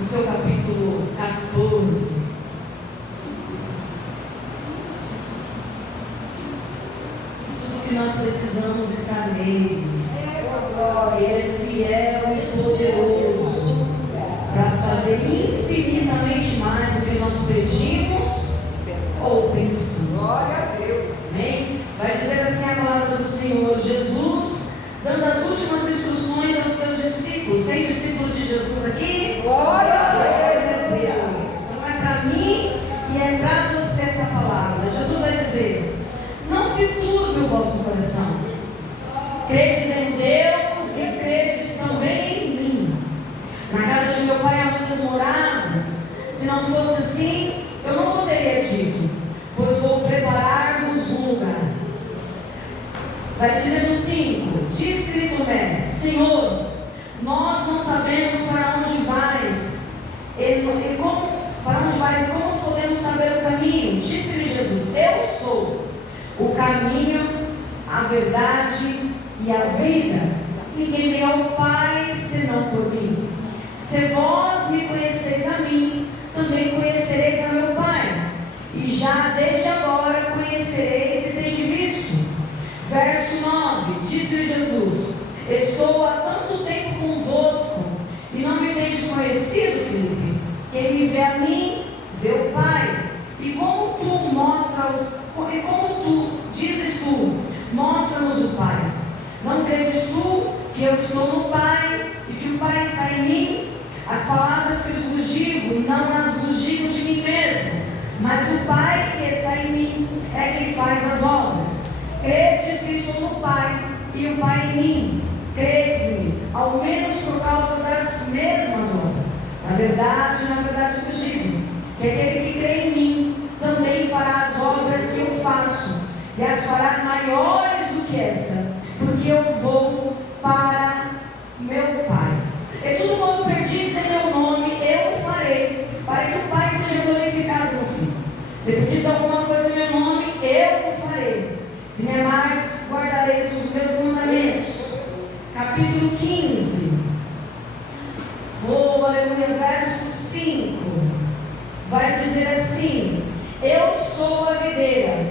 no seu capítulo 14. Tudo que nós precisamos está nele. Ele é fiel e poderoso para fazer infinitamente mais do que nós pedimos ou pensamos. Glória a Deus. Amém? Vai dizer assim a palavra do Senhor: Jesus dando as últimas instruções aos seus discípulos. Tem discípulo de Jesus aqui? Glória a Deus. Então é para mim e é para você essa palavra. Jesus vai dizer: não se turbe o vosso coração. Credes em Deus e credes também em mim. Na casa de meu pai há muitas moradas. Se não fosse assim, eu não teria dito, pois vou preparar-vos um lugar. Vai dizer no 5: disse-lhe Tomé: Senhor, nós não sabemos para onde vais. Para onde vais e como podemos saber o caminho? Disse-lhe Jesus: eu sou o caminho, a verdade e a vida. Ninguém vem ao Pai senão por mim. Se vós me conheceis a mim, também conhecereis a meu Pai. E já desde agora conhecereis e tendes visto. Verso 9, disse-lhe Jesus: estou há tanto tempo convosco e não me tendes conhecido, Filipe? Quem me vê a mim, vê o Pai. E como tu dizes tu, mostra-nos o Pai. Não credes tu que eu estou no Pai e que o Pai está em mim? As palavras que vos digo, não as vos digo de mim mesmo, mas o Pai que está em mim é quem faz as obras. Credes que estou no Pai e o Pai em mim? Credes-me, ao menos por causa das mesmas obras. Na verdade vos digo, que aquele que crê em mim também fará as obras que eu faço, e as fará maiores do que esta, porque eu vou para meu Pai. E tudo quanto pedires em meu nome, eu o farei, para que o Pai seja glorificado no Filho. Se pedires alguma coisa em meu nome, eu o farei. Se me amares, guardareis os meus mandamentos. Capítulo 15. Aleluia, verso 5. Vai dizer assim: eu sou a videira,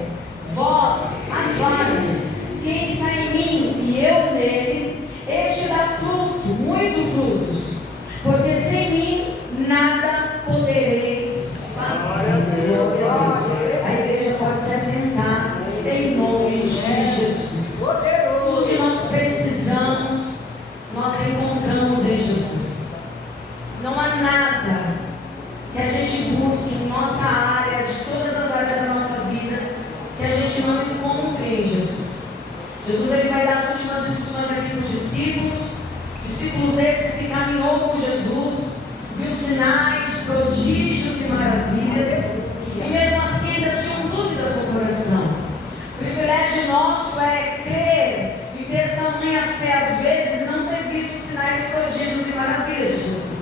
vós as varas. Quem está em mim e eu nele, este dá fruto, muito frutos, porque sem mim nada podereis fazer. A igreja pode se assentar em nome de Jesus. Tudo que nós precisamos, nós encontramos em Jesus. Não há nada que a gente busque em nossa área, de todas as áreas da nossa vida, que a gente não encontre em Jesus. Jesus ele vai dar as últimas instruções aqui para os discípulos esses que caminhou com Jesus, viu sinais, prodígios e maravilhas, e mesmo assim ainda tinham dúvidas no coração. O privilégio nosso é crer e ter tamanha fé, às vezes, não ter visto sinais, prodígios e maravilhas de Jesus.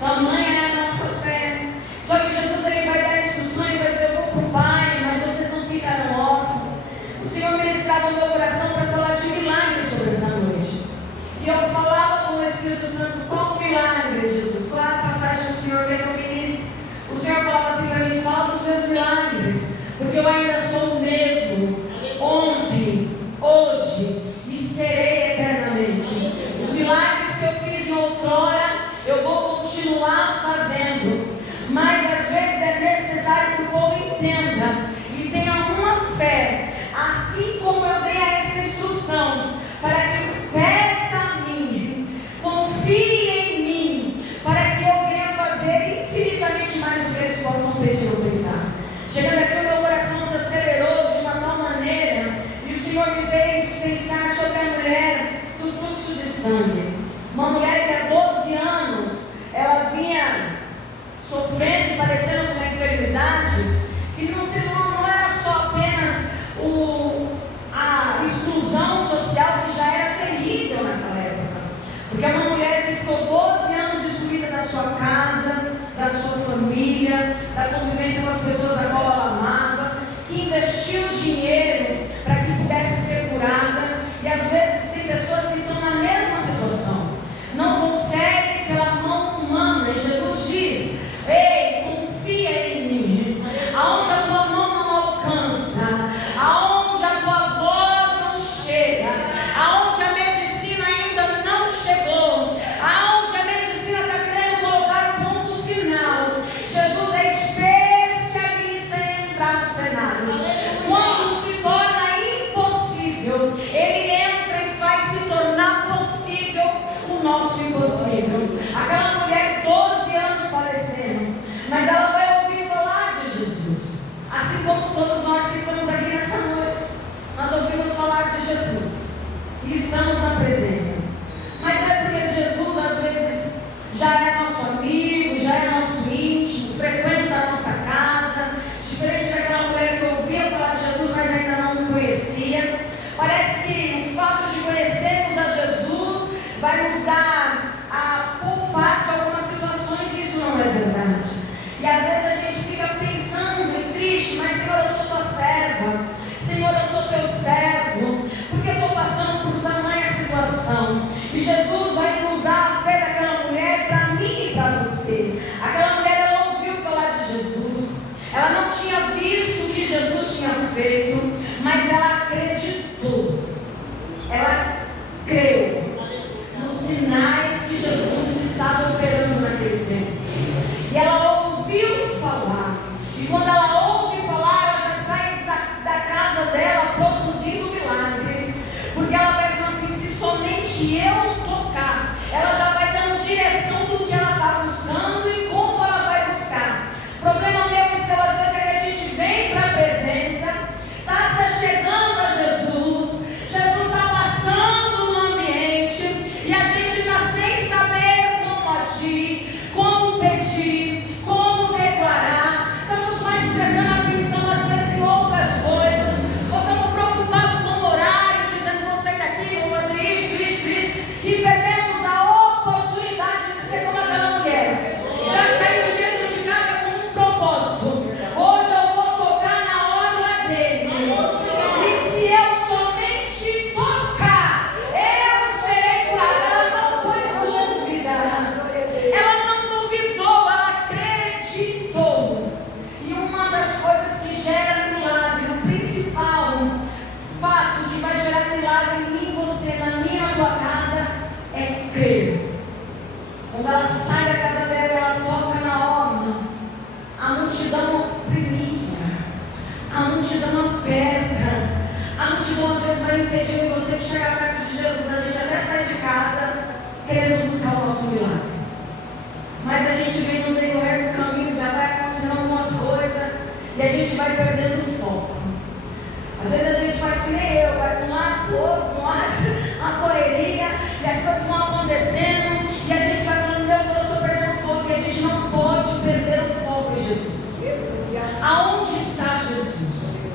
Tamanha é a nossa fé. Só que Jesus ele vai dar a instrução e vai dizer: eu vou para o Pai, mas vocês não ficaram órfãos. O Senhor ministrava no meu coração para falar de milagres sobre essa noite. E eu falava com o Espírito Santo: qual o milagre, Jesus? Qual é a passagem que o Senhor quer que eu ministre? O Senhor falava assim para mim: fala dos meus milagres, porque eu ainda sou o mesmo, ontem, hoje e serei eternamente. Os milagres que eu fiz em outrora, eu vou continuar fazendo, mas às vezes é necessário que o povo entenda e tenha uma fé, assim como eu dei a essa instrução, para que peça a mim, confie em mim, para que eu venha fazer infinitamente mais do que eles possam pedir ou pensar. Chegando aqui, o meu coração se acelerou de uma tal maneira, e o Senhor me fez pensar sobre a mulher do fluxo de sangue. Uma mulher que há 12 anos ela vinha sofrendo e padecendo de uma enfermidade que não era só apenas a exclusão social, que já era terrível naquela época, porque é uma mulher que ficou 12 anos excluída da sua casa, da sua família, da convivência com as pessoas a qual ela amava, que investiu dinheiro para que pudesse ser curada, e às vezes tem pessoas que estão na mesma situação, não conseguem pela mão humana, e Jesus diz o nosso impossível. Aquela mulher, 12 anos padecendo, mas ela vai ouvir falar de Jesus. Assim como todos nós que estamos aqui nessa noite, nós ouvimos falar de Jesus e estamos na presença. Mas não é porque Jesus às vezes já é nosso amigo, já é nosso íntimo, frequenta a nossa casa, diferente daquela mulher que ouvia falar de Jesus, mas ainda não o conhecia. Parece que o fato de conhecermos a Jesus vai nos dar a poupar de algumas situações, e isso não é verdade. E às vezes a gente fica pensando e triste, mas Senhor, eu sou tua serva, Senhor, eu sou teu servo, porque eu estou passando por tamanha situação. E Jesus vai usar a fé daquela mulher para mim e para você. Aquela mulher, ela ouviu falar de Jesus, ela não tinha visto o que Jesus tinha feito, mas ela acreditou, ela creu nos sinais que Jesus estava operando naquele tempo. E ela ouviu falar, e quando ela ouve falar, ela já sai da casa dela produzindo milagre, porque ela vai falando assim: se somente eu tocar, ela já vai dando direção do que ela está buscando e como ela vai buscar. O problema meu é que às vezes a gente vem para a presença, está se chegando a Jesus, Jesus está passando no ambiente e a gente está sem saber como agir, como pedir, como declarar. Estamos mais prestando atenção às vezes em outras coisas, ou estamos preocupados com o horário, dizendo: vou sair daqui, vou fazer isso, e perdemos a oportunidade de ser como aquela mulher. Já saí de dentro de casa com um propósito: hoje eu vou tocar na orla dele, e se eu somente tocar, eu serei curada. Ela não pôs dúvida, ela não duvidou, ela acreditou. E uma das coisas que gera milagre, o principal fato que vai gerar milagre em mim, você, na minha, na tua casa, é crer. Quando ela sai da casa dela, ela toca na orla, a multidão brilha, a multidão aperta, a multidão às vezes vai impedir você de chegar perto de Jesus. A gente até sai de casa querendo buscar o nosso milagre, mas a gente vem no decorrer do caminho, já vai acontecendo algumas coisas e a gente vai perdendo o foco. Às vezes a gente faz que nem eu, vai de um lado para o outro, uma correria, e as coisas vão acontecendo, e a gente vai falando: meu Deus, estou perdendo o foco. E a gente não pode perder o foco em Jesus. Aonde está Jesus?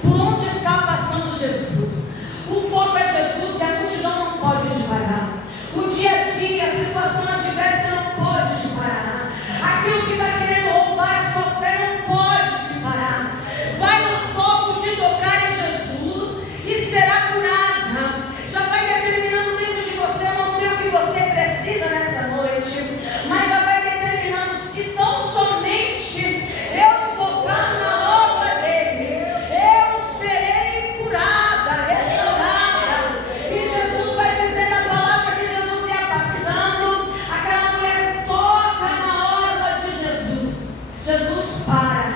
Por onde está passando Jesus? O foco é Jesus e a multidão não pode te parar. O dia a dia, a situação adversa não pode te parar. Aquilo que está querendo roubar a sua fé não pode te parar. Vai no foco de tocar em Jesus e será curada. Já vai determinando dentro de você, eu não sei o que você precisa nessa noite, mas já vai determinando: se tão somente eu tocar na obra dele, eu serei curada, restaurada. E Jesus vai dizer na palavra que Jesus ia passando, aquela mulher toca na obra de Jesus. Jesus para,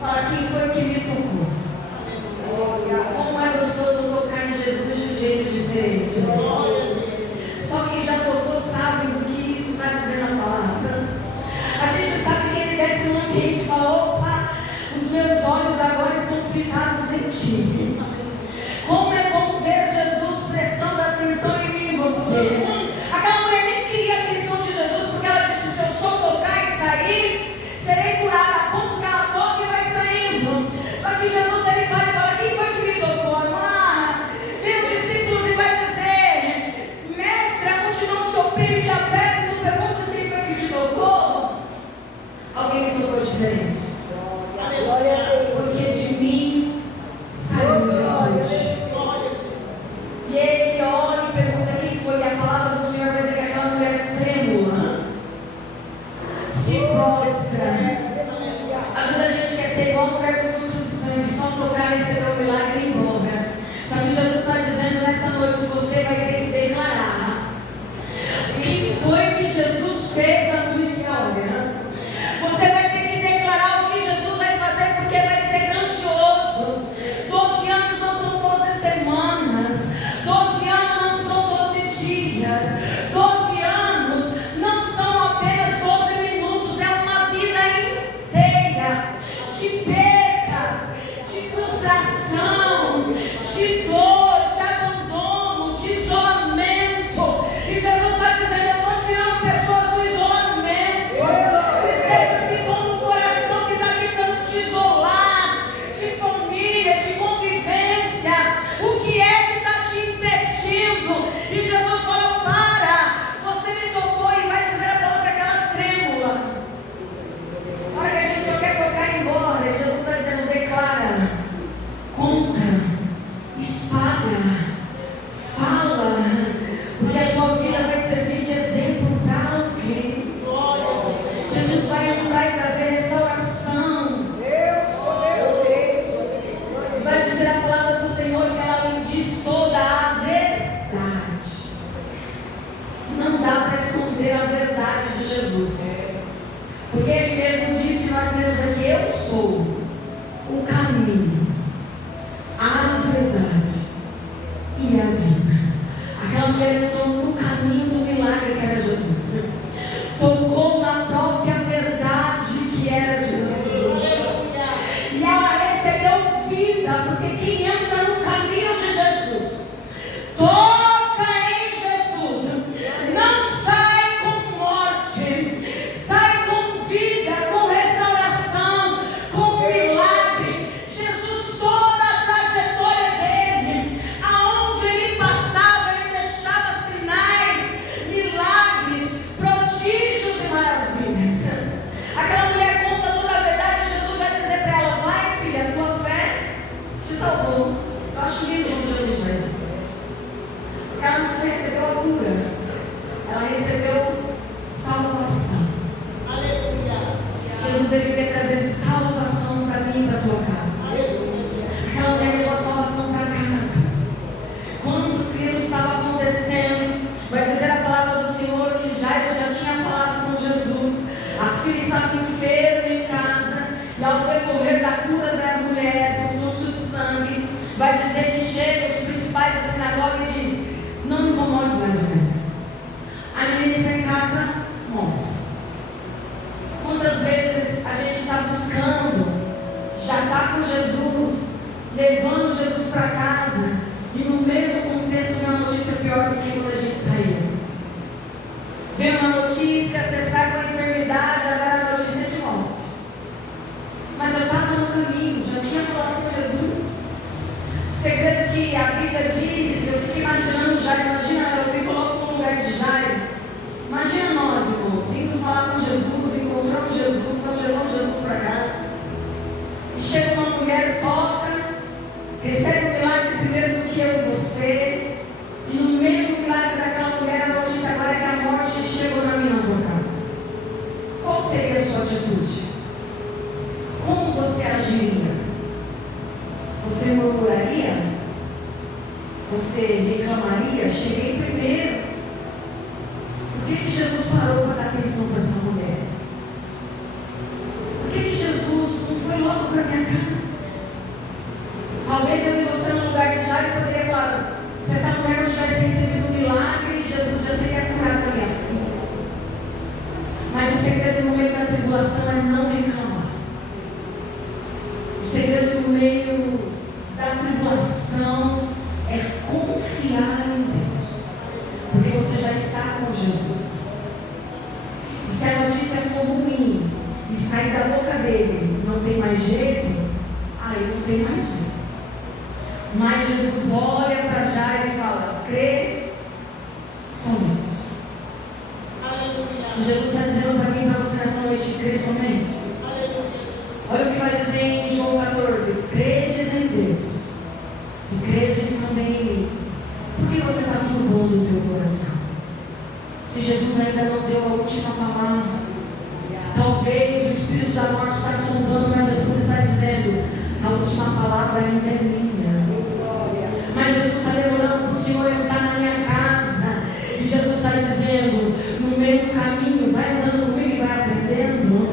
fala: quem foi que me tocou? Como é gostoso tocar em Jesus de um jeito diferente. Só quem já tocou sabe do que isso está dizendo a palavra. A gente sabe que ele desce no ambiente e fala: opa, os meus olhos agora estão fitados em ti. Como é bom ver Jesus prestando atenção em mim e você. Aquela mulher nem queria a atenção de Jesus, porque ela disse: se eu só tocar e sair, serei curada. A ponto que ela toca e vai saindo. Só que Jesus, ele vai e fala: quem foi que me tocou? Vem os discípulos e vai dizer: mestre, a multidão te oprime, te aperta, e tu perguntas quem foi que te tocou? Alguém me tocou diferente. Porque de mim saiu virtude. E ele olha e pergunta quem foi, e a palavra do Senhor vai dizer que aquela mulher trêmula se prostra. Às vezes a gente quer ser igual a mulher do fluxo de sangue, só tocar, receber o milagre e ir embora. Só que Jesus está dizendo nessa noite: você vai ter que declarar o que foi que Jesus fez na tua história. Você vai ter que declarar o que Jesus vai fazer, porque vai ser grandioso. 12 anos não são 12 semanas, 12 anos não são 12 dias, esconder a verdade de Jesus. Porque Ele mesmo disse, nós lemos aqui, eu sou o caminho, a verdade e a vida. Aquela mulher entrou no caminho do milagre que era Jesus. Tocou na própria verdade que era Jesus. E ela recebeu vida, porque quem entra no caminho de Jesus, toca em Jesus, não sai com morte, sai com vida, com restauração, com milagre. Jesus, toda a trajetória dele, aonde ele passava, ele deixava sinais, milagres, prodígios e maravilhas. Aquela mulher conta toda a verdade, Jesus vai dizer para ela, vai filha, tua fé te salvou. Eu acho lindo como Jesus faz isso. Porque ela não recebeu a cura, ela recebeu salvação. Aleluia. Jesus, ele quer trazer salvação para mim e para a tua casa. Aleluia. Aquela mulher levou a salvação para casa. Quando aquilo estava acontecendo, vai dizer a palavra do Senhor que Jairo já tinha falado com Jesus. A filha estava enferma em casa, e ao decorrer da cura da mulher, do fluxo de sangue, vai dizer que chega os principais da sinagoga e diz, não incomode mais ou menos. A menina está em casa, morta. Quantas vezes a gente está buscando, já está com Jesus, levando Jesus para casa, e no meio do contexto vem uma notícia pior do que quando a gente saiu. Vem uma notícia, você sai com a enfermidade, agora a notícia é de morte. Mas eu estava no caminho, já tinha falado com Jesus. O segredo que a Bíblia diz, eu fico imaginando Jairo, imagina, eu me coloco no lugar de Jairo. Imagina nós, irmãos, indo falar com Jesus, encontrando Jesus, estamos levando Jesus para casa. E chega uma mulher, toca, recebe o milagre primeiro do que eu e você. E no meio do milagre daquela mulher, a notícia agora é que a morte chegou na minha tua casa. Qual seria a sua atitude? Como você agiria? Você murmuraria? Você reclamaria? Cheguei primeiro. Por que Jesus parou para dar atenção para essa mulher? Por que Jesus não foi logo para minha casa? Talvez eu e você no lugar de Jairo poderia falar, se essa mulher não tivesse recebido um milagre, Jesus já teria curado a minha filha. Mas o segredo no meio da tribulação é não reclamar. O segredo no meio da tribulação é confiar em Deus. Porque você já está com Jesus. E se a notícia for ruim e sair da boca dele, não tem mais jeito, aí não tem mais jeito. Mas Jesus olha para Jairo e fala, crê somente. Aleluia. Se Jesus está dizendo para mim e para você nessa noite, crê somente. Aleluia. Olha o que vai dizer em João 14, credes em Deus e credes também em mim. Por que você está turbando o teu coração? Se Jesus ainda não deu a última palavra, talvez o espírito da morte está sondando, mas Jesus está dizendo, a última palavra ainda é minha. Mas Jesus está demorando para o Senhor entrar na minha casa. E Jesus está dizendo, no meio do caminho, vai andando comigo e vai aprendendo.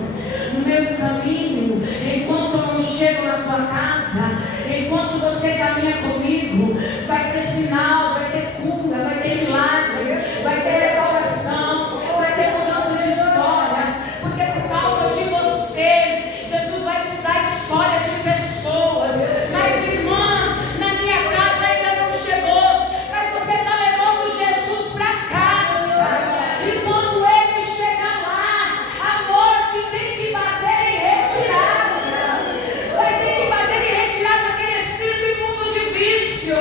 No meio do caminho, enquanto eu não chego na tua casa, enquanto você caminha comigo, vai ter sinal, vai ter cura, vai ter milagre, vai ter restauração, vai ter mudança de história. Porque por causa de você, Jesus vai mudar a história de pessoas. Mas irmã, na minha casa ainda não chegou, mas você está levando Jesus para casa. E quando ele chegar lá, a morte tem que bater em retirada. Vai ter que bater em retirada aquele espírito imundo de vício.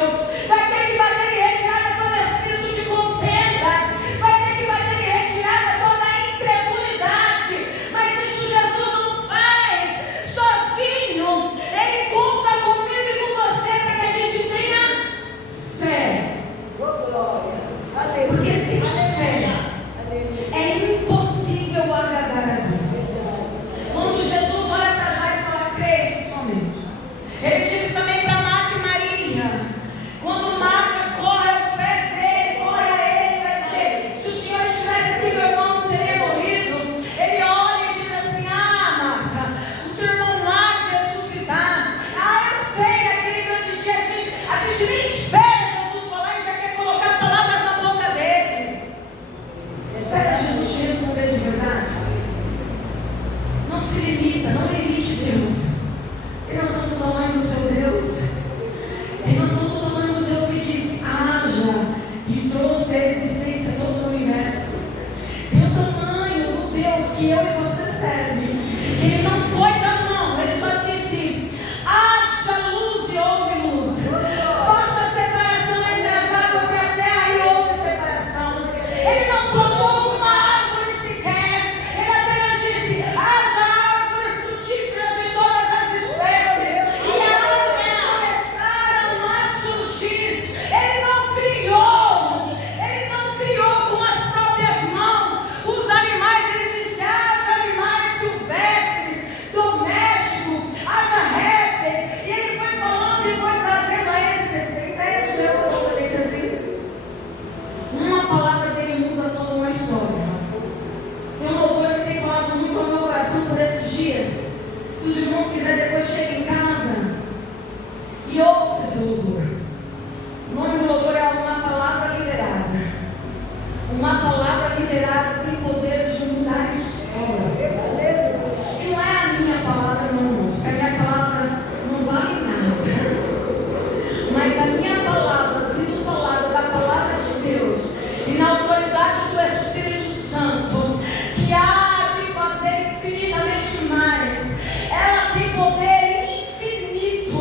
que eu e você serve. Ele não pôs a mão, ele só disse: haja luz e houve luz. Faça a separação entre as águas e a terra e houve separação. Ele não plantou uma árvore sequer, ele apenas disse: haja árvores frutíferas de todas as espécies. E árvores começaram a surgir. Ele não criou com as próprias mãos os animais. Ele disse: haja animais silvestres, domésticos, haja répteis. E ele foi falando e foi trazendo a esses. Uma palavra dele muda toda uma história. Tem um louvor que tem falado muito ao meu coração por esses dias. Se os irmãos quiserem, depois cheguem em casa e ouça esse louvor. O nome do louvor é Uma Palavra Liberada. Uma palavra liberada tem poder de mudar a história. E não é a minha palavra, não, irmãos, porque a minha palavra não vale nada. Mas a minha palavra, sendo falada da palavra de Deus e na autoridade do Espírito Santo, que há de fazer infinitamente mais, ela tem poder infinito,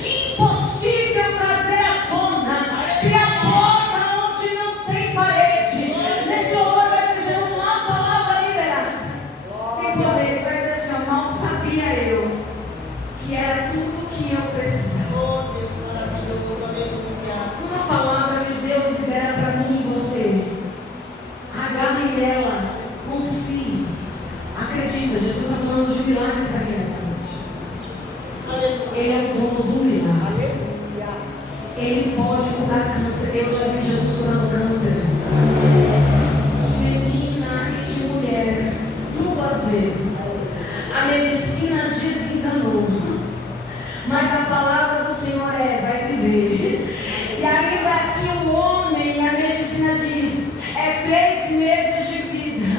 impossível trazer à tona, criar porta onde não tem parede. Nesse louvor vai dizer uma palavra liberada. Tem poder, vai dizer assim: mal sabia eu que era tudo que eu precisava. Uma palavra que Deus libera para mim e você. Agarre ela, confie, acredita. Jesus está falando de milagres aqui nessa noite. Ele é o dono do milagre. Ele pode curar câncer. Eu já vi Jesus curando câncer. De menina e de mulher, 2 vezes. A medicina desenganou, mas a palavra do Senhor vai viver. E ainda aqui o homem, a medicina diz, 3 meses de vida.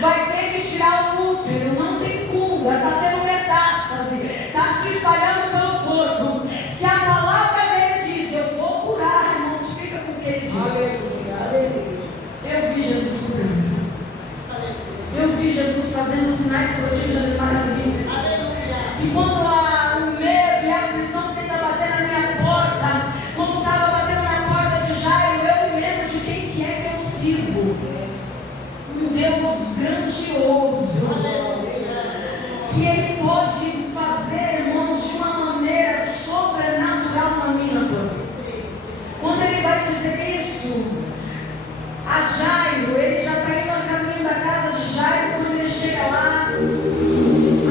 Vai ter que tirar o útero, não tem cura, está tendo metástase, está se espalhando pelo corpo. Se a palavra dele diz: eu vou curar, irmãos, fica com o que ele diz. Aleluia. Eu vi Jesus curando. Eu vi Jesus fazendo sinais, prodígios e maravilhas. E quando o medo e a aflição tenta bater na minha porta, como estava batendo na porta de Jairo, eu me lembro de quem que é que eu sirvo. Um Deus grandioso, que Ele pode fazer, irmãos, de uma maneira sobrenatural na minha vida. Quando Ele vai dizer isso a Jairo, ele já está indo a caminho da casa de Jairo. Quando ele chega lá,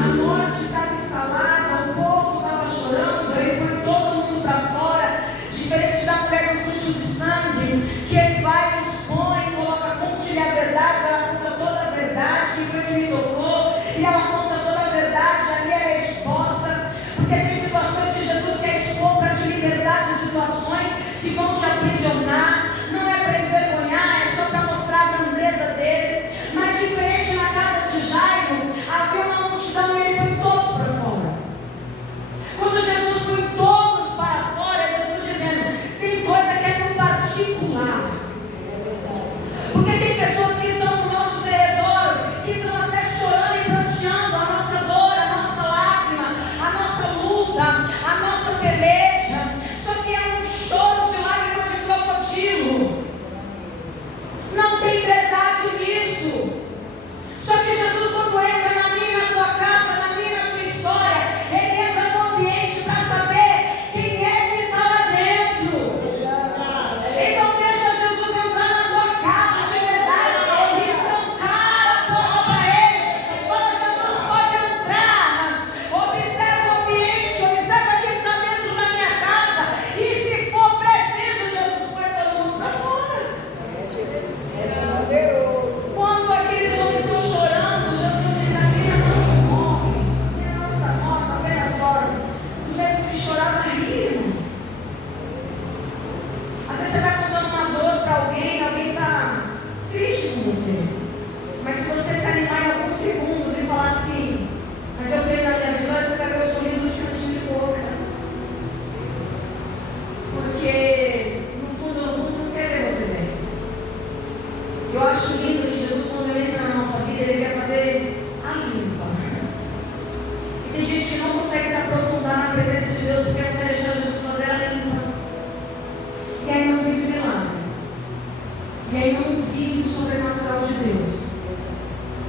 a morte estava instalada, o povo estava chorando, ele põe todo mundo para fora, diferente da mulher do fluxo de sangue, que ele vai, expõe, coloca, conte a verdade, ela conta toda a verdade, que foi que me tocou, e ela conta toda a verdade, ali ela é exposta, porque tem situações que Jesus quer expor para te libertar de situações que vão te aprisionar. Não é para envergonhar, é só para mostrar a grandeza dele. Mas diferente na casa de Jairo, havia uma multidão e ele põe todos para fora. Quando Jesus põe todos para fora, é Jesus dizendo: tem coisa que é no particular. Porque tem pessoas que estão no nosso redor, que estão até chorando e pranteando a nossa dor, a nossa lágrima, a nossa luta, a nossa peleja. Só que é um choro de lágrima de crocodilo. Não tem verdade nisso. Só que Jesus, quando entra na minha, na tua casa, na minha, na tua história, Ele entra no ambiente para saber quem é que está lá dentro. Então deixa Jesus entrar na tua casa de verdade e escancar a porta para Ele. Fala: Jesus, pode entrar. Observa o ambiente, observa quem está dentro da minha casa. E se for preciso, Jesus põe todo mundo para fora. Quando aqueles homens estão chorando, Jesus diz: a minha não morre, a minha não está morta, apenas dorme. Os mesmos que choravam riram. Às vezes você vai contando uma dor para alguém está triste com você. Mas se você se animar em alguns segundos e falar assim: mas eu creio na minha vitória, você vai ver o sorriso de cantinho de boca. Porque no fundo, não quer ver você bem. Eu acho lindo que Jesus, quando Ele entra na nossa vida, Ele quer fazer Tem gente que não consegue se aprofundar na presença de Deus porque não quer deixar Jesus fazer a limpa. E aí não vive milagre. E aí não vive o sobrenatural de Deus.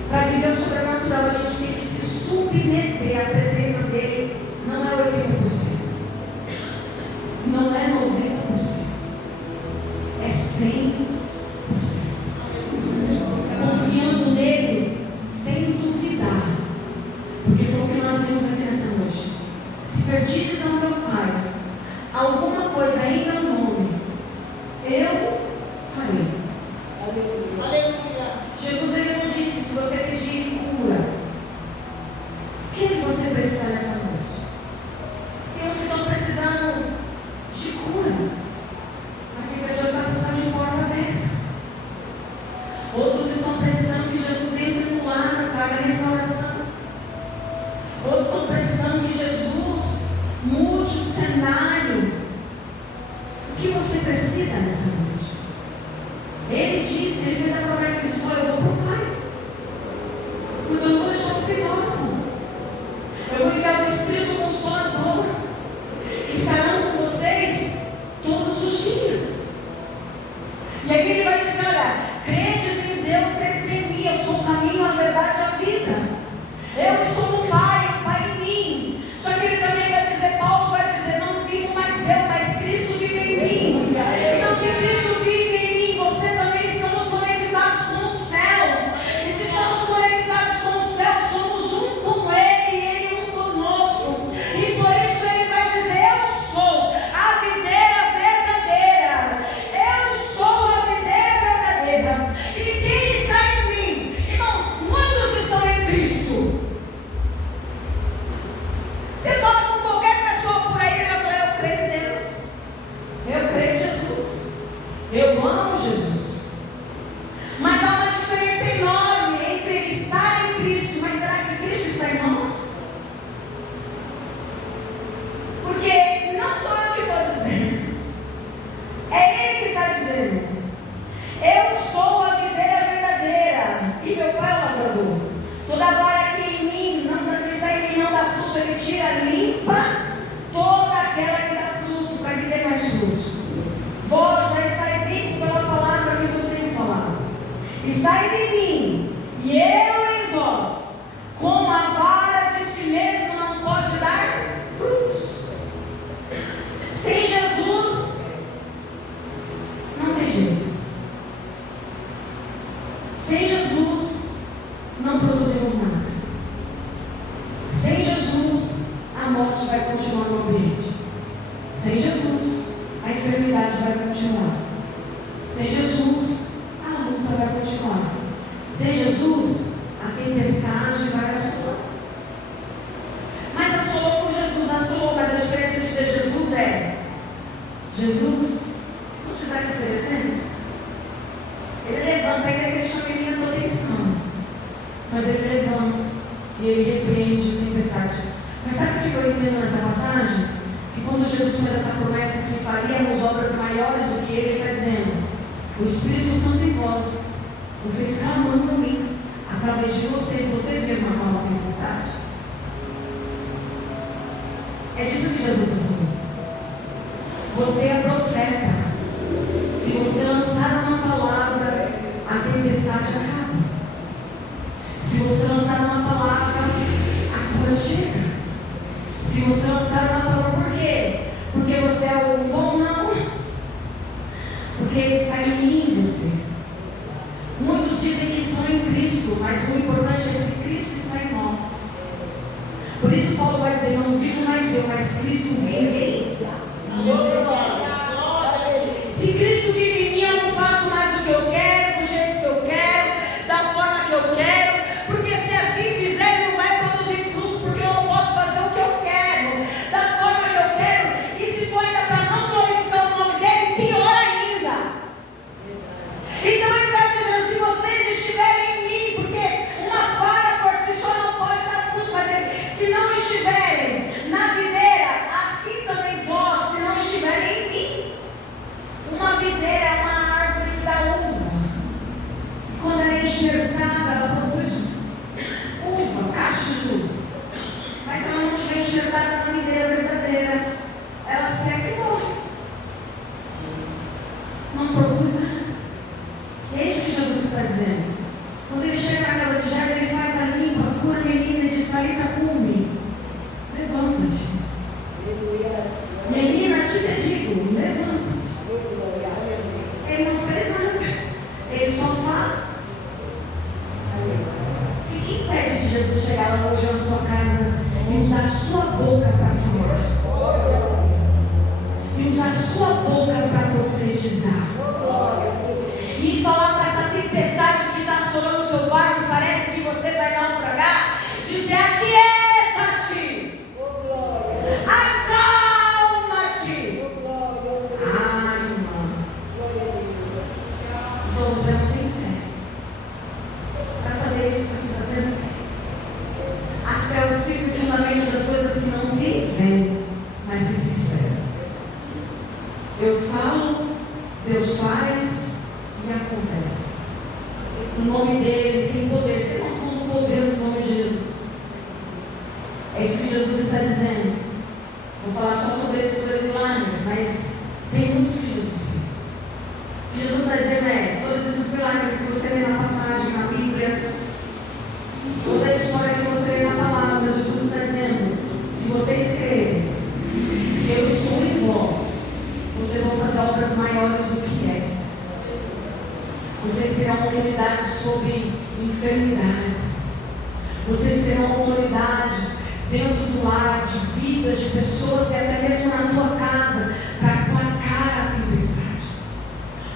Para viver o sobrenatural, a gente tem que se submeter à presença dele. Não é 80%. Não é 90%. É 100%. Confiando nele sem duvidar. Porque foi o que nós vimos aqui nessa noite. Se perdides ao meu Pai alguma coisa em meu nome, eu farei. Aleluia. Jesus ele não disse: se você pedir cura, o que você precisa nessa noite? Tem uns que estão precisando de cura, mas tem pessoas que estão precisando de porta aberta. Outros estão precisando que Jesus entre no lar, traga restauração. Outros estão precisando que Jesus mude o cenário. O que você precisa nessa noite? Ele disse, ele fez a promessa que disse: olha, eu vou para o Pai, mas eu não vou deixar vocês órfãos. Eu vou enviar o Espírito Consolador, que estarão com vocês todos os dias. E aqui ele vai dizer: olha, credes em Deus, credes em mim, eu sou o caminho, a verdade e a vida. Eu estou no Pai, o Pai em mim. Só que ele também vai dizer, Paulo vai dizer: não vivo mais eu, mas Cristo vive em mim. Então se Cristo vive em mim, você também, estamos conectados com o céu. E se estamos conectados com o céu, somos um com Ele e Ele um conosco. E por isso ele vai dizer: eu sou a videira verdadeira. Eu sou a videira verdadeira. E quem está em mim? Irmãos, muitos estão em Cristo. Você fala com qualquer pessoa por aí, ele vai falar: eu creio em Deus, eu creio em Jesus, eu amo Jesus. Mas há uma diferença enorme entre estar em Cristo, mas será que Cristo está em nós? Porque não sou eu que estou dizendo, é Ele que está dizendo: eu sou a videira verdadeira e meu Pai é o lavrador. Toda vara que em mim, que está em mim não dá fruto, Ele tira, limpa toda aquela que dá fruto, para que dê mais fruto. Vós já estáis limpos pela palavra que vos tenho falado. Estáis em mim e eu em vós. Como a vara de si mesmo não pode dar frutos, sem Jesus não tem jeito. Sem Jesus não produzimos nada. Sem Jesus a morte vai continuar no ambiente. Sem Jesus a enfermidade vai continuar. Sem Jesus a luta vai continuar. Sem Jesus a tempestade vai assolar. Mas assolou com Jesus, assolou. Mas a diferença de ter Jesus é: Jesus não te dá aqui presente. Ele levanta, ainda que ele chame a minha atenção, mas ele levanta e ele repreende a tempestade. Mas sabe o que eu entendo nessa passagem? Que quando Jesus fez essa promessa que faríamos obras maiores do que ele está dizendo: o Espírito Santo em vós, vocês clamando a mim, através de vocês mesmos acalmam a tempestade. É disso que Jesus está falando. Você é profeta. Se você lançar uma palavra, a tempestade acaba. Se você lançar uma palavra, a cura chega. Se você lançar uma palavra, por quê? Porque você é o bom? Não. Porque Ele está em mim e você. Muitos dizem que estão em Cristo, mas o importante é se Cristo está em nós. Por isso Paulo vai dizer: não vivo mais eu, mas Cristo vive em mim. Se Cristo vive em mim, eu não faço mais o que eu quero, do jeito que eu quero, da forma que eu quero, porque se assim fizer, ele não vai produzir fruto, porque eu não posso fazer o que eu quero, da forma que eu quero, e se for ainda para não glorificar o nome dele, pior ainda. Então ele está dizendo: se vocês estiverem em mim, porque uma vara por si só não pode dar fruto, mas se não estiverem na videira, assim também vós, se não estiverem em mim. Uma videira é uma árvore que dá uva. Quando ela é enxertada, ela produz uva, cachos de uva. Mas ela enxertada na videira verdadeira, ela seca e morre. Não produz nada. É isso que Jesus está dizendo. Quando ele chega na casa de Jairo, ele faz a limpa, cura a menina e diz: Talita cumi, levanta-te. Menina, te digo, levanta-te. Ele não fez nada, ele só fala. E quem impede de Jesus chegar lá hoje na sua casa e usar a sua boca para falar? E usar a sua boca para profetizar? E falar para essa tempestade que está assolando o teu barco, parece que você vai naufragar, dizer: aquieta-te, acalma-te. Ai, irmão, então você não tem fé. Para fazer isso precisa ter fé. A fé é o firme fundamento das coisas que não se veem, mas que se esperam. Eu falo, Deus faz e acontece. O nome dele tem poder. Tem noção do poder do nome de Jesus? É isso que Jesus está dizendo. Vou falar só sobre esses 2 milagres, mas tem muitos que Jesus fez. O que Jesus está dizendo é: todos esses milagres que você vê na passagem, na Bíblia, toda a história que você vê na palavra, Jesus está dizendo: se vocês crerem que eu estou em vós, vocês vão fazer obras maiores do que essa. Vocês terão autoridade sobre enfermidades. Vocês terão autoridade dentro do lar, de vidas, de pessoas e até mesmo na tua casa, para aplacar a tempestade.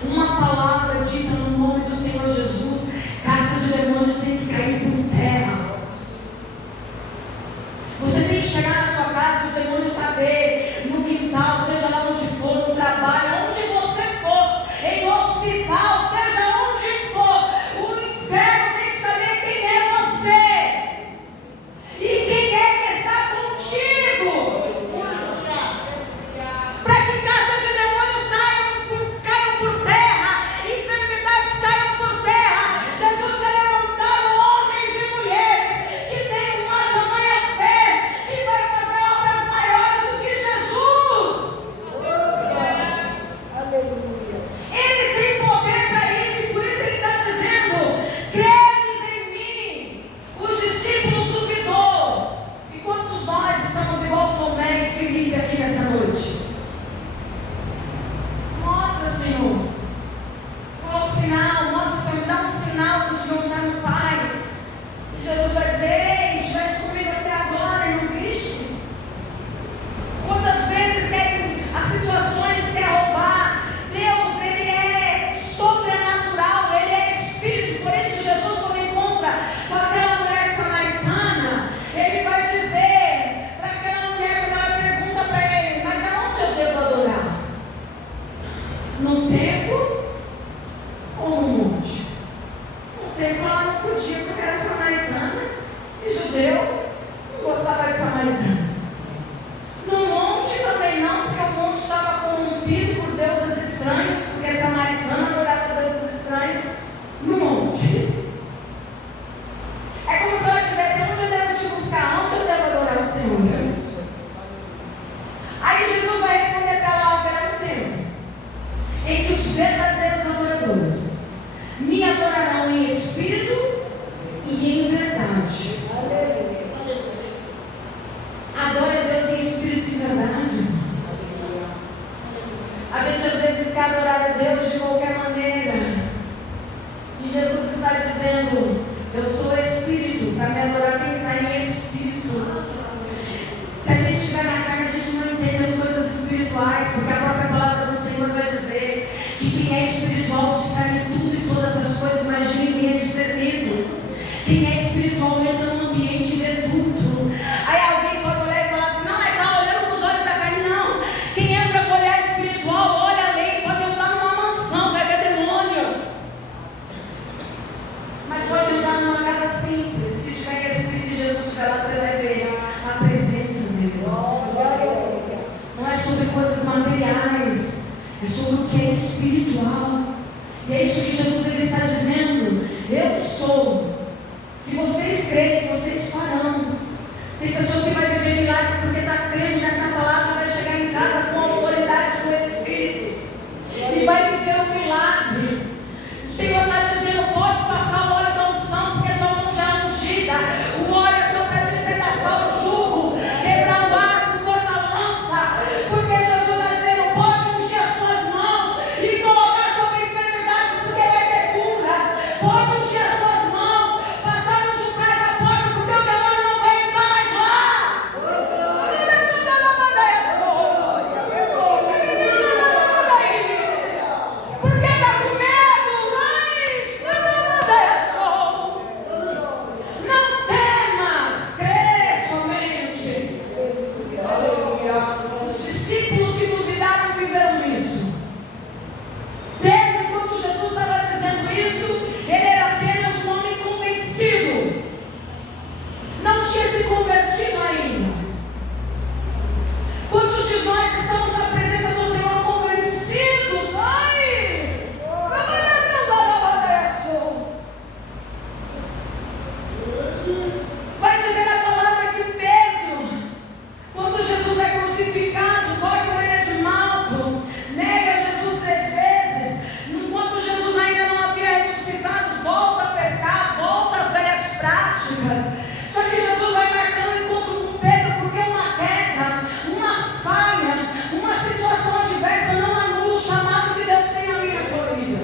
Uma palavra dita no nome do Senhor Jesus, castas de demônios têm que cair por terra. Você tem que chegar na sua casa e os demônios saber, no quintal, seja lá onde for, no trabalho, onde você for, em hospital, seja onde for, o inferno tem que saber quem é você e quem é que está contigo, para que castas de demônios caiam por terra, enfermidades caiam por terra. Jesus quer levantar homens e mulheres que têm uma tamanha fé, que vai fazer obras maiores do que Jesus. Aleluia. Ele tem poder para isso, e por isso ele está dizendo: credes em mim. Os discípulos duvidou. E quantos nós estamos igual Tomé e Felipe aqui nessa noite? Mostra, Senhor, qual o sinal? Mostra, Senhor, dá um sinal que o Senhor está no Pai. E Jesus vai dizer: ei, estiveste comigo até agora e não viste? Quantas vezes as situações querem roubar? Deus, ele é sobrenatural, ele é Espírito. Por isso Jesus, quando encontra com aquela mulher samaritana, ele vai dizer para aquela mulher, quando ela pergunta para ele: mas aonde eu devo adorar? No templo ou no monte? No templo ela não podia, porque era samaritana, e judeu não gostava de samaritana. No monte também não, porque o monte estava corrompido por deuses estranhos, porque a samaritana adorava deuses estranhos no monte. É como se ela tivesse: onde eu devo te buscar? Onde eu devo adorar o Senhor? Aí Jesus vai responder para ela: haverá um tempo em que os verdadeiros adoradores me adorarão em espírito e em verdade. Aleluia. Adore a Deus em espírito e verdade. A gente às vezes quer adorar a Deus de qualquer maneira. E Jesus está dizendo: eu sou espírito, para me adorar tem que estar em espírito. Se a gente estiver na carne, a gente não entende as coisas espirituais, porque a própria palavra do Senhor vai dizer que quem é espiritual discerne tudo e todas as coisas, mas de ninguém é discernido. Quem é espiritual entra no ambiente e vê tudo. Aí alguém pode olhar e falar assim: não, mas está olhando com os olhos da carne. Não, quem entra com o olhar espiritual, olha a lei, pode entrar numa mansão, vai ver demônio, mas pode entrar numa casa simples. Se tiver o Espírito de Jesus estiver lá, você vai ver a presença dele. Não é sobre coisas materiais, é sobre o que é espiritual. E é isso que Jesus ele está dizendo: eu sou. Se vocês crerem, vocês farão. Tem pessoas que vão viver milagre porque práticas. Só que Jesus vai marcando o encontro com Pedro, porque uma queda, uma falha, uma situação adversa não anula o chamado que Deus tem na minha vida.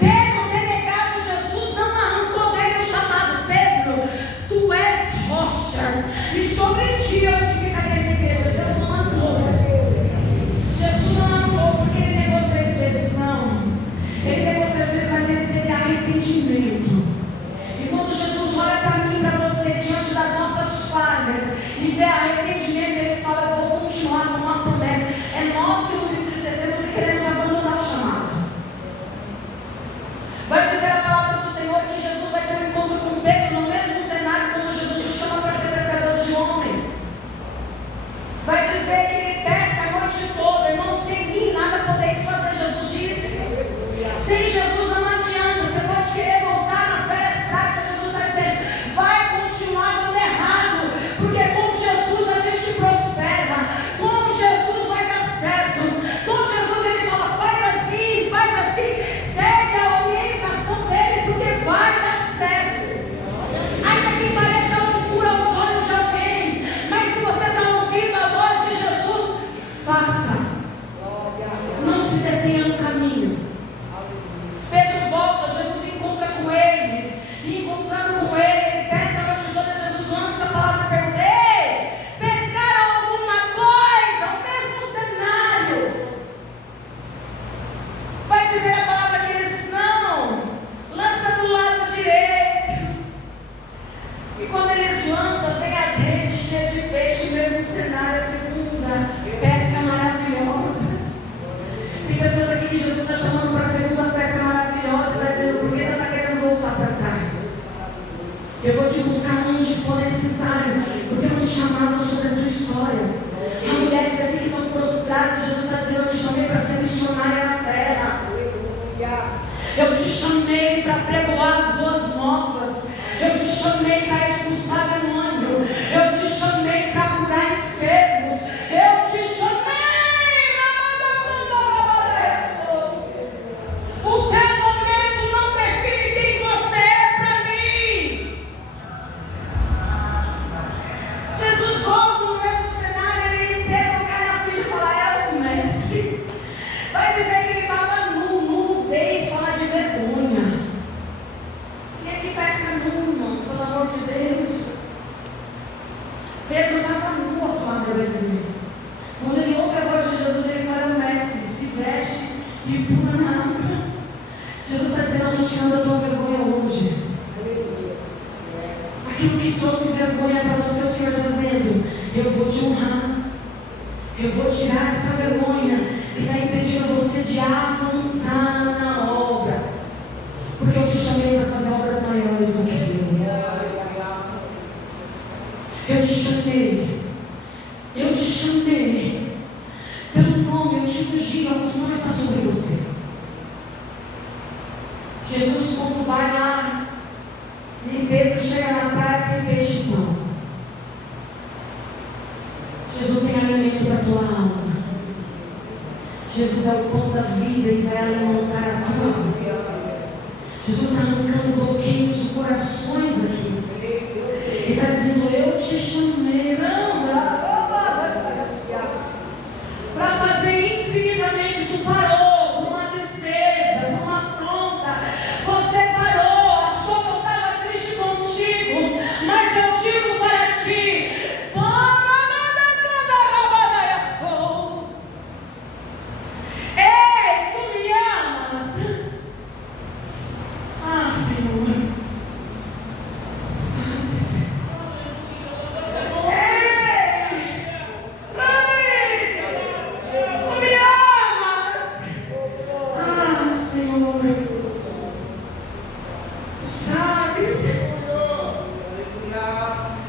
Pedro ter negado Jesus não arrancou dele o chamado. Pedro, tu és rocha, e sobre ti eu edificarei a igreja. Deus não anulou isso. Jesus não anulou porque ele negou 3 vezes, não. Ele negou 3 vezes, mas ele teve arrependimento. E quando Jesus olha para mim, para você, diante das nossas falhas, e vê arrependimento, ele fala: eu vou continuar com uma promessa. É nós que nos entristecemos e queremos abandonar o chamado. Vai dizer a palavra do Senhor que Jesus vai ter um encontro com Pedro no mesmo cenário quando Jesus o chama para ser pescador de homens. Vai dizer que ele pesca a noite toda, irmão, sem mim nada podeis fazer. Jesus disse: sem Jesus não adianta. Você pode querer voltar nas velhas práticas. Jesus está dizendo: vai continuar dando errado, porque com Jesus a gente prospera, com Jesus vai dar certo, com Jesus ele fala: faz assim, segue a orientação dele, porque vai dar certo. Ainda que pareça loucura aos olhos de alguém, mas se você está ouvindo a voz de Jesus, faça. Não se detenha no caminho. Pedro volta, Jesus encontra com ele, e encontrando com ele, ele pesca a noite toda. Jesus lança a palavra e pergunta: ei, pescaram alguma coisa? O mesmo cenário. Vai dizer a palavra que eles: não, lança do lado direito. E quando eles lançam, vem as redes cheias de peixe, o mesmo cenário, a segunda pesca maravilhosa. Tem pessoas aqui que Jesus está chamando para a segunda pesca maravilhosa, está dizendo: por que você está querendo voltar para trás? Eu vou te buscar onde for necessário, porque eu me chamava sobre a tua história. Há mulheres aqui que estão prostradas. Jesus está dizendo: eu te chamei para ser missionária na terra. Eu te chamei para pregoar as boas novas. Eu te chamei para expulsar demônio. Eu te chamei para curar enfermos. Eu te chamei. O teu momento não define quem você é para mim. Jesus volta no mesmo cenário, ele pega o cara na frente e fala: é o mestre. Vai dizer que ele estava nu, nudez, fala de vergonha. E aqui pesca nu, irmãos, pelo amor de Deus. Pedro estava nu, a palavra vai dizer. Quando ele ouve a voz de Jesus, ele fala: é o mestre, se veste e pula na água. Jesus está dizendo: eu estou tirando a tua vergonha hoje. Aquilo que trouxe vergonha para você, o Senhor está dizendo: eu vou te honrar. Eu vou tirar essa vergonha que está impedindo você de avançar na obra. Porque eu te chamei para fazer obras maiores do que eu. Eu te chamei. Eu te chamei. Pelo nome, eu te ungi. A unção está sobre você. Jesus, quando vai lá, e Pedro chega na praia, tem peixe pão. Jesus tem alimento para a tua alma. Jesus é o pão da vida e vai alimentar a tua alma. Jesus está arrancando bloqueios de corações aqui. Ele está dizendo: eu te chamei para fazer infinitamente. Tu parou por uma tristeza, por uma afronta. Você parou, achou que eu estava triste contigo, mas eu digo para ti: ei, tu me amas? Ah, Senhor, tu sabes. Tu me amas? Ah, Senhor, tu sabes.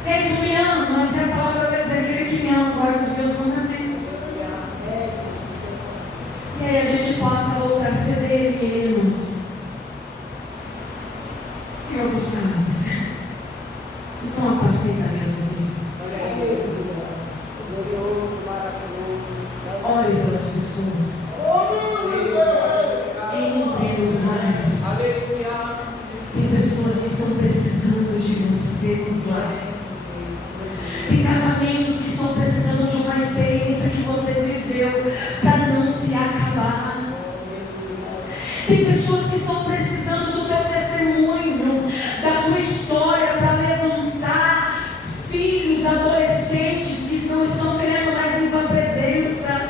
Ei, tu me amas? É a palavra vai dizer: aquele que me ama guarda os meus mandamentos. E aí a gente passa a voltar a ser dele, irmãos. Senhor, tu sabes. Então apacenta minhas ovelhas. Ore pelas pessoas. Entre nos lares. Tem pessoas que estão precisando sermos lares. Tem casamentos que estão precisando de uma experiência que você viveu para não se acabar. Tem pessoas que estão precisando do teu testemunho, da tua história, para levantar filhos, adolescentes que não estão querendo mais vir para a presença.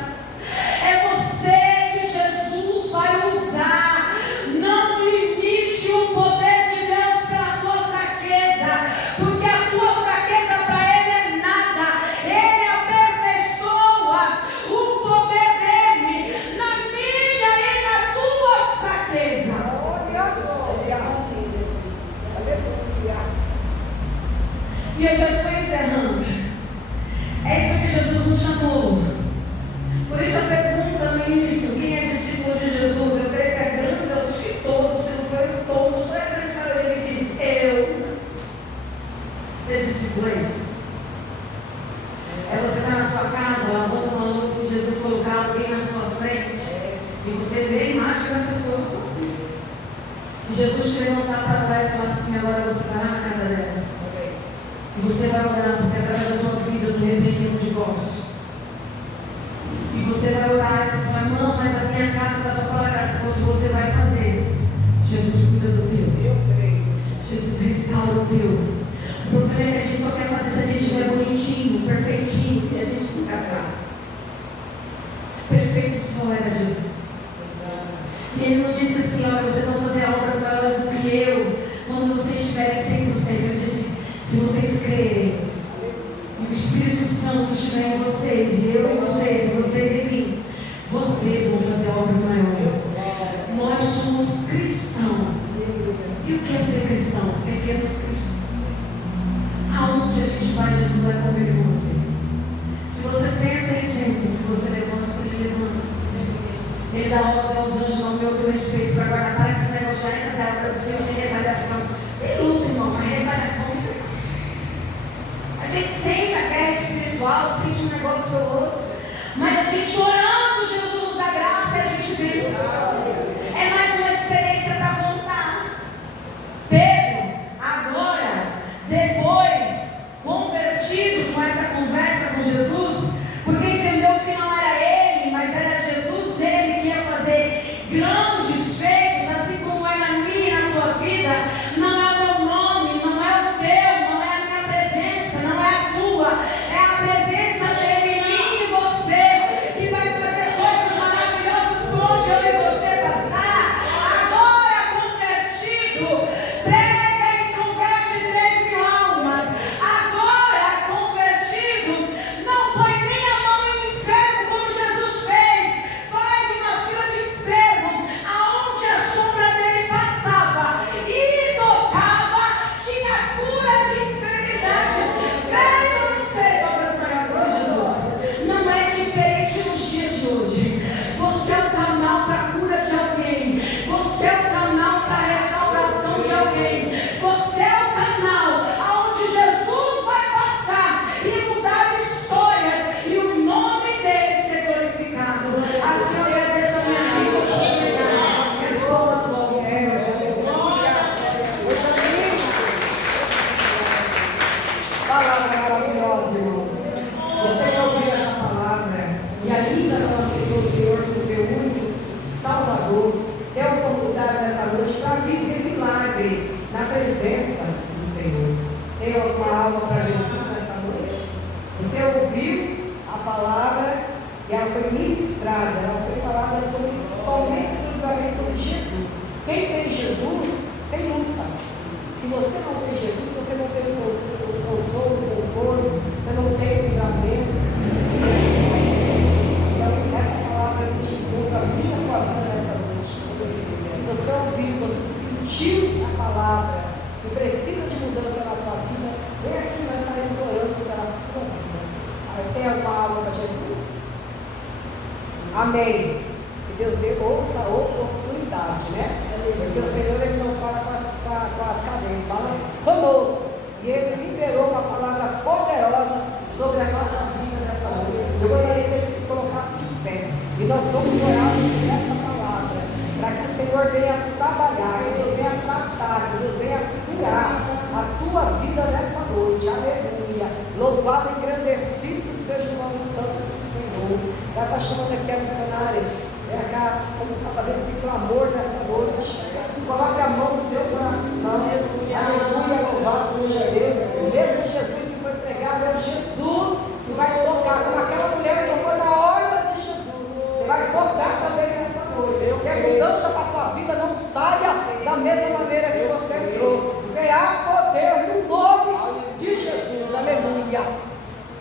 É você que Jesus vai usar. Não limite o poder de Deus pela tua fraqueza, porque a tua fraqueza para Ele é nada. Ele aperfeiçoa o poder dele na minha e na tua fraqueza. E eu já estou encerrando. É isso que Jesus nos chamou. Por isso a pergunta no início: quem é discípulo de Jesus? Eu creio que é grande, eu acho que todos, se não foi todos, foi grande para ele. Ele diz: eu. Ser discípulo é isso. É você estar na sua casa, lavando uma louça, e Jesus colocar alguém na sua frente, e você vê a imagem da pessoa na sua frente. E Jesus te levantar para lá e falar assim: agora você vai na casa dela. E você vai orar, porque através da tua vida tu repreendeu um divórcio. E você vai orar e você vai: não, mas a minha casa está só para graça. Quanto você vai fazer? Jesus cuida do teu. Eu creio. Jesus restaura o teu. O problema é que a gente só quer fazer se a gente estiver bonitinho, perfeitinho, e a gente nunca está. Perfeito só era Jesus. E ele não disse assim: olha, vocês vão fazer obras maiores do que eu quando vocês estiverem 100%. Ele disse: se vocês crerem, e o Espírito Santo estiver em vocês, e eu em vocês, e vocês em mim, vocês vão fazer obras maiores. Nós somos cristãos. E o que é ser cristão? Pequenos cristãos. Aonde a gente vai, Jesus vai comer com você. Se você senta, ele senta. Se você levanta, ele levanta. Ele dá ordem aos anjos ao meu teu respeito para guardar, para que esse negócio já é fazer a obra do Senhor. Tem retaliação. Tem luta, irmão, mas retaliação não tem. A gente sente a guerra espiritual, sente um negócio ou outro, mas a gente orando, Jesus nos dá graça e a gente vence. É mais uma experiência para contar. Pedro, agora, depois, convertido com essa conversa com Jesus, porque entendeu que não era ele, mas era Jesus dele que ia fazer grandes feitos, assim como é na minha e na tua vida. Não é o meu nome, não é o teu, não é a minha presença, não é a tua, é a presença dele em mim e você, que vai fazer coisas maravilhosas por onde eu e você passar. Agora convertido, prega e converte 3.000 almas. Agora convertido, não põe nem a mão em enfermo como Jesus fez. Faz uma fila de enfermo aonde a sombra dele passava e tocava, tinha cura de enfermidade. Fez ou não fez obras maiores que Jesus? Não é diferente nos dias de hoje. Você é o canal para a cura de alguém. Você é o canal para a restauração de alguém. Você é o canal aonde Jesus vai passar e mudar histórias e o nome dele ser glorificado. Assim eu agradeço a minha vida pela oportunidade. Que as palmas louvem o Senhor Jesus. Palavra maravilhosa, irmãos. Você que ouviu essa palavra e ainda não aceitou o Senhor como teu único Salvador, tem a oportunidade nessa noite para viver milagre na presença do Senhor. Tem alguma alma para Jesus nessa noite? Você ouviu a palavra e ela foi ministrada, ela foi falada somente exclusivamente sobre Jesus. Quem tem Jesus tem luta. Se você não tem Jesus, você não tem o consolo, o conforto, você não tem o livramento. Então, essa palavra que te encontra a minha tua vida nessa noite. Se você ouviu, você sentiu a palavra e precisa de mudança na tua vida, vem aqui, nós estaremos orando pela sua vida. Tem alguma alma para Jesus? Amém. Que Deus dê outra oportunidade, né? Porque o Senhor ele não fala com as cadeias, fala conosco. E ele liberou uma palavra poderosa sobre a nossa vida nessa noite. Eu gostaria que ele se colocasse de pé. E nós vamos orar por essa palavra, para que o Senhor venha trabalhar, que Deus venha tratar, que Deus venha curar a tua vida nessa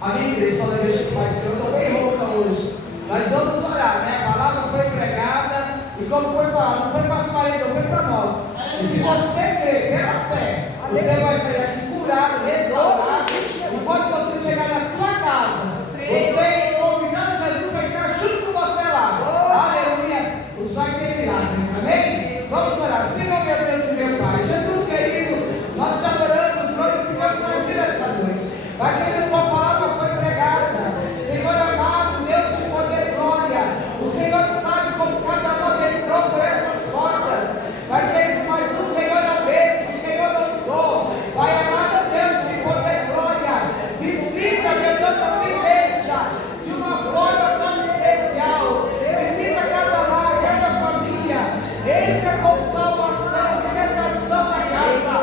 Amém, igreja? Só da igreja que vai ser. Eu estou bem rouca hoje. Nós vamos orar, né? A palavra foi pregada e como foi falado, não foi para as paredes, foi para nós. E se você crer pela fé, você vai sair daqui curado, restaurado. E quando você chegar na tua casa, você, convidando Jesus, vai entrar junto com você lá. Aleluia. Os vai ter milagre. Amém? Vamos orar. Senhor, meu Deus e meu Pai. Jesus querido, nós te adoramos, glorificamos a Ti nessa noite. Pai querido, tua palavra foi pregada. Senhor amado, Deus de poder e glória. O Senhor sabe como cada um entrou por essas portas. Pai querido, mas o Senhor é vez, o Senhor lutou. Pai amado, Deus de poder e glória. Visita, meu Deus, a tua igreja de uma forma tão especial. Visita cada lar, cada família. Entra com salvação, libertação na casa.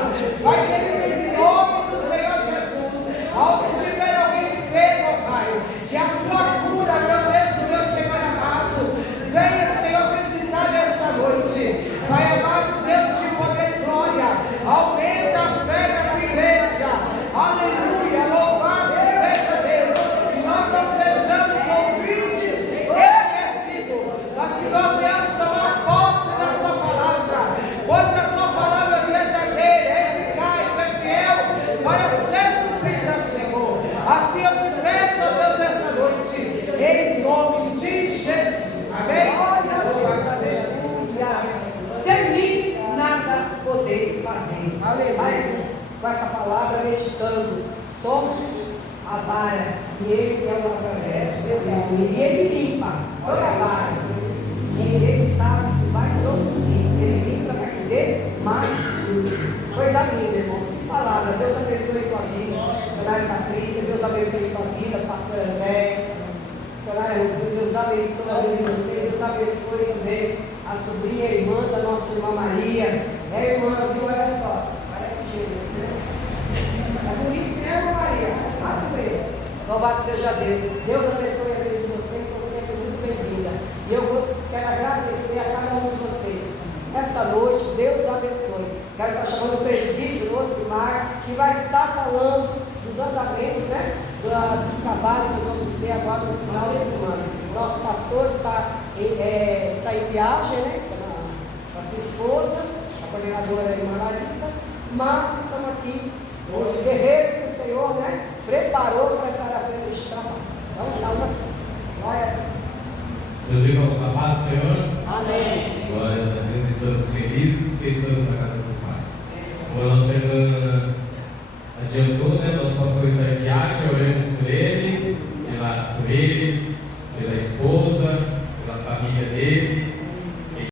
Pai querido, em nome do Senhor Jesus. Ao que tiver alguém enfermo, Pai, que a tua cura, meu Deus, meu Senhor amado, venha, Senhor, visitar nesta noite. Pai amado, Deus de poder e glória, aumenta a fé da tua igreja. Aleluia, louvado seja Deus. Que nós não sejamos ouvintes esquecidos, mas que nós venhamos tomar posse da tua palavra, pois a tua palavra é verdadeira, é eficaz, é fiel para ser cumprida, Senhor. Assim eu te peço, Deus, nesta noite, em nome de Jesus. Amém? Louvado seja Deus. Sem mim nada podeis fazer. Aleluia. Com essa palavra meditando, somos a vara e Ele é o lavrador. E Ele limpa toda a vara. E Ele sabe que vai produzir. Ele limpa para que dê mais fruto. Coisa linda, irmãos. Que palavra. Deus abençoe sua vida. Senhora Patrícia, Deus abençoe sua vida. Pastor André. Senhora Rosinha, Deus abençoe a vida de você. Deus abençoe também a sobrinha, a irmã da nossa irmã Maria. É, irmã, viu? Olha só. Parece Jesus, né? É bonito mesmo, Maria. Ajoelha. Louvado seja Deus. Deus abençoe a vida de vocês. São sempre muito bem-vindas. E eu quero agradecer a cada um de vocês. Esta noite, Deus abençoe. Quero estar chamando o presbítero, o Osimar, que vai estar falando dos andamentos, né? Dos trabalhos que vamos ter agora no final de semana. O nosso pastor está em viagem, né? Com a sua esposa, a coordenadora irmã Larissa, mas estamos aqui, os guerreiros que o Senhor, né? Preparou para estar à frente deste trabalho. Então, dá uma glória a Deus. Meus irmãos, a paz do Senhor. Amém. Glória a Deus, estamos felizes porque estamos na casa do Pai. Como a nossa irmã